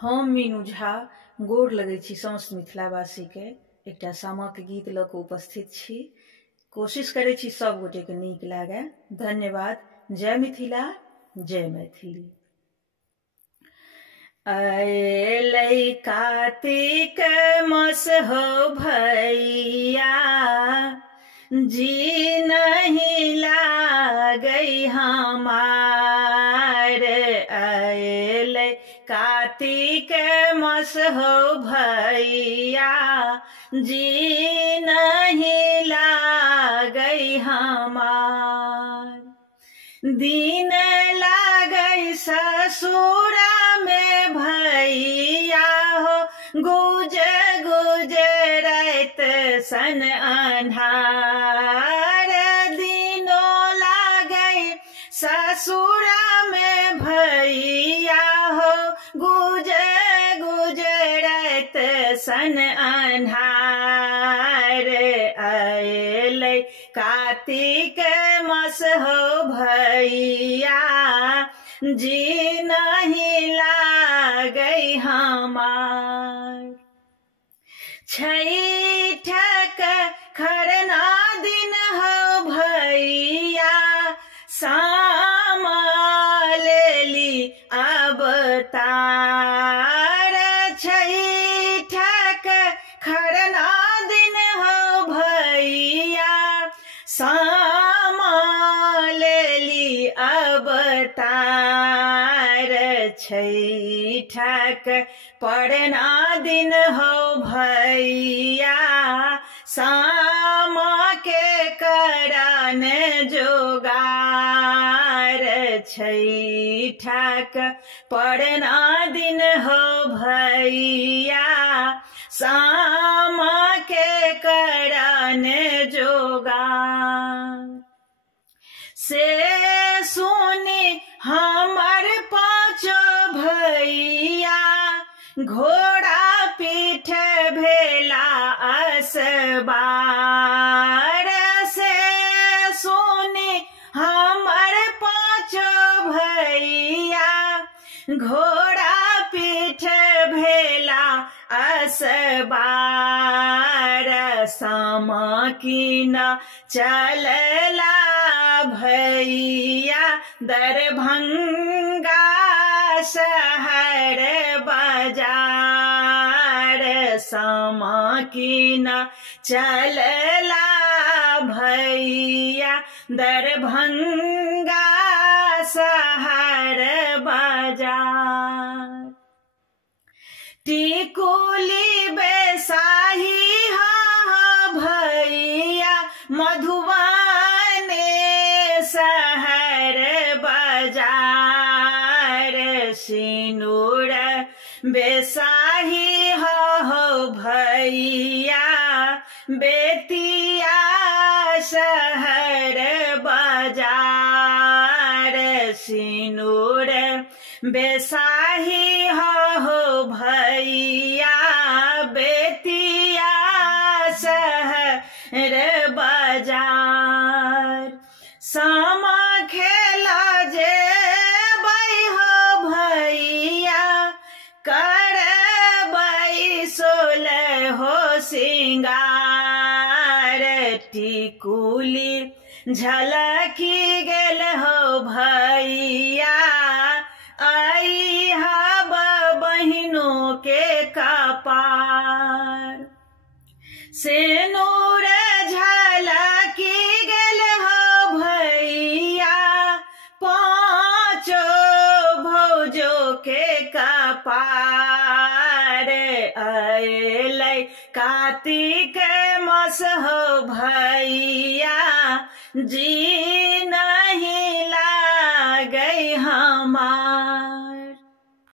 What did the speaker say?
हम मीनू झा गोर लगै छी समस्त मिथिलावासी के एकटा सामाक गीत लऽ कऽ उपस्थित छी। कोशिश करै छी सब गोटे के नीक लागे। धन्यवाद। जय मिथिला, जय मैथिली। अयलै कार्तिक मास हो भैया, जी नहीं लागै हमार। अयलै कार्तिक मास हो भैया, जी नहीं लागै हमार। दिन लागै ससुरा में भैया हो, गुजे गुजे रात सन अन्हार। दिनो लागै ससुरा में भैया हो, गुजे गुजे रात सन अन्हार। अयलै कार्तिक मास हो भैया, जी नहीं लागै हमार। छैठक खरना दिन हो भैया, सामा लेली अवतार। छैठक खरना दिन हो भैया, सामा लेली अवतार। छैठक परना दिन हो भैया, सामा के करन जोगार। छैठक परना दिन हो भैया, सामा के करन जोगार। से सुनी हमर पाँचो भैया, घोड़ा पीठ भेला असबार। से सुनी हमर पाँचो भैया, घोड़ा पीठ भेला असबार। सामा कीना चलला भैया, दरभंगा शहर बाजार। सामा कीना चलला भैया, दरभंगा शहर बाजार। टिकुली बैसाही हा भैया, मधुबनी शहर बाजार। सिनुर बैसाही हो भैया, बेतिया शहर बाजार। सिनुर बैसाही हो भैया, बेतिया शहर बाजार। सामा खेला जे हो भैया, करबै सोलह हो सिंगार। टिकुली झलकी गेल हो भैया, आई हब बहिनों के कपार। सिनुर झलकी गेल हो भैया, पाँचो भौजो के कपार। अयलै कार्तिक मास हो भैया, जी